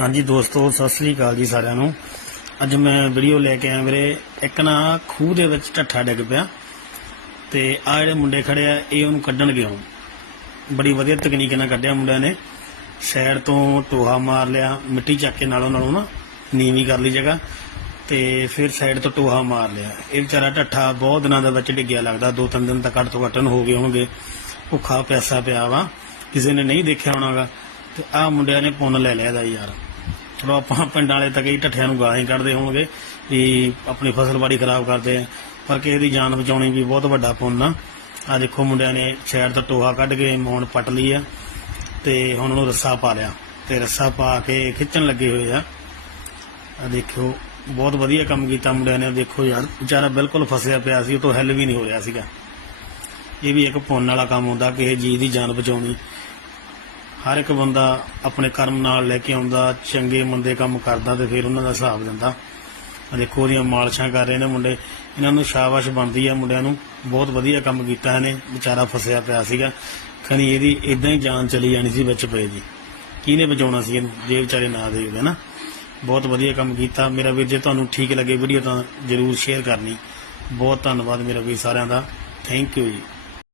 ਹਾਂਜੀ ਦੋਸਤੋ, ਸਤਿ ਸ੍ਰੀ ਅਕਾਲ ਜੀ ਸਾਰਿਆਂ ਨੂੰ। ਅੱਜ ਮੈਂ ਵੀਡੀਓ ਲੈ ਕੇ ਆਇਆ ਵੀਰੇ, ਇੱਕ ਨਾ ਖੂਹ ਦੇ ਵਿੱਚ ਢੱਠਾ ਡਿੱਗ ਪਿਆ। ਤੇ ਆ ਜਿਹੜੇ ਮੁੰਡੇ ਖੜੇ ਆ, ਇਹ ਉਹਨੂੰ ਕੱਢਣ ਗਏ ਬੜੀ ਵਧੀਆ ਤਕਨੀਕ ਨਾਲ ਕੱਢਿਆ ਮੁੰਡਿਆਂ ਨੇ। ਸਾਈਡ ਤੋਂ ਟੋਹਾ ਮਾਰ ਲਿਆ, ਮਿੱਟੀ ਚੱਕ ਕੇ ਨਾਲੋਂ ਨਾਲੋਂ ਨਾ ਨੀਵੀਂ ਕਰ ਲਈ ਜਗ੍ਹਾ। ਤੇ ਫਿਰ ਸਾਈਡ ਤੋਂ ਟੋਹਾ ਮਾਰ ਲਿਆ। ਇਹ ਵਿਚਾਰਾ ਢੱਠਾ ਬਹੁਤ ਦਿਨਾਂ ਦੇ ਵਿੱਚ ਡਿੱਗਿਆ ਲੱਗਦਾ। ਦੋ ਤਿੰਨ ਦਿਨ ਤੱਕ ਘੱਟ ਤੋਂ ਘੱਟ ਹੋ ਗਏ ਹੋਣਗੇ। ਭੁੱਖਾ ਪਿਆਸਾ ਪਿਆ ਵਾ। ਕਿਸੇ ਨੇ ਨਹੀਂ ਦੇਖਿਆ ਹੋਣਾਗਾ। ਤੇ ਆਹ ਮੁੰਡਿਆਂ ਨੇ ਪੁੰਨ ਲੈ ਲਿਆ ਦਾ ਯਾਰ। ਚਲੋ ਆਪਾਂ ਪਿੰਡਾਂ ਵਾਲੇ ਤਾਂ ਕਈ ਢੱਠਿਆਂ ਨੂੰ ਗਾਲਾਂ ਹੀ ਕੱਢਦੇ ਹੋਣਗੇ ਵੀ ਆਪਣੀ ਫਸਲਬਾੜੀ ਖਰਾਬ ਕਰਦੇ ਆ। ਪਰ ਕਿਸੇ ਦੀ ਜਾਨ ਬਚਾਉਣੀ ਵੀ ਬਹੁਤ ਵੱਡਾ ਪੁੰਨ ਆ। ਆ ਦੇਖੋ ਮੁੰਡਿਆਂ ਨੇ ਸ਼ਹਿਰ ਤੋਂ ਟੋਹਾ ਕੱਢ ਕੇ ਮੌਣ ਪੱਟ ਲਈ ਆ ਤੇ ਹੁਣ ਉਹਨੂੰ ਰੱਸਾ ਪਾ ਲਿਆ। ਤੇ ਰੱਸਾ ਪਾ ਕੇ ਖਿੱਚਣ ਲੱਗੇ ਹੋਏ ਆ। ਆ ਦੇਖਿਓ, ਬਹੁਤ ਵਧੀਆ ਕੰਮ ਕੀਤਾ ਮੁੰਡਿਆਂ ਨੇ। ਦੇਖੋ ਯਾਰ, ਵਿਚਾਰਾ ਬਿਲਕੁਲ ਫਸਿਆ ਪਿਆ ਸੀ, ਉਹ ਤੋਂ ਹਿੱਲ ਵੀ ਨਹੀਂ ਹੋ ਰਿਹਾ ਸੀਗਾ। ਇਹ ਵੀ ਇੱਕ ਪੁੰਨ ਵਾਲਾ ਕੰਮ ਹੁੰਦਾ, ਕਿਸੇ ਜੀ ਦੀ ਜਾਨ ਬਚਾਉਣੀ। ਹਰ ਇੱਕ ਬੰਦਾ ਆਪਣੇ ਕਰਮ ਨਾਲ ਲੈ ਕੇ ਆਉਂਦਾ, ਚੰਗੇ ਮੰਦੇ ਕੰਮ ਕਰਦਾ ਤੇ ਫਿਰ ਉਹਨਾਂ ਦਾ ਹਿਸਾਬ ਦਿੰਦਾ। ਦੇਖੋ, ਉਹਦੀਆਂ ਮਾਲਸ਼ਾਂ ਕਰ ਰਹੇ ਨੇ ਮੁੰਡੇ। ਇਹਨਾਂ ਨੂੰ ਸ਼ਾਬਾਸ਼ ਬਣਦੀ ਆ ਮੁੰਡਿਆਂ ਨੂੰ। ਬਹੁਤ ਵਧੀਆ ਕੰਮ ਕੀਤਾ ਇਹਨੇ। ਵਿਚਾਰਾ ਫਸਿਆ ਪਿਆ ਸੀਗਾ। ਖਣੀ ਇਹਦੀ ਇਦਾਂ ਹੀ ਜਾਨ ਚਲੀ ਜਾਣੀ ਸੀ ਵਿੱਚ ਪਏ ਦੀ ਕਿਹਨੇ ਬਚਾਉਣਾ ਸੀ ਇਹਨੂੰ? ਜੇ ਵਿਚਾਰੇ ਨਾ ਦੇ ਉਹਦੇ ਨਾ। ਬਹੁਤ ਵਧੀਆ ਕੰਮ ਕੀਤਾ। ਮੇਰਾ ਵੀਰ, ਜੇ ਤੁਹਾਨੂੰ ਠੀਕ ਲੱਗੇ ਵੀਡੀਓ ਤਾਂ ਜਰੂਰ ਸ਼ੇਅਰ ਕਰਨੀ। ਬਹੁਤ ਧੰਨਵਾਦ ਮੇਰਾ ਵੀਰ ਸਾਰਿਆਂ ਦਾ। ਥੈਂਕ ਯੂ ਜੀ।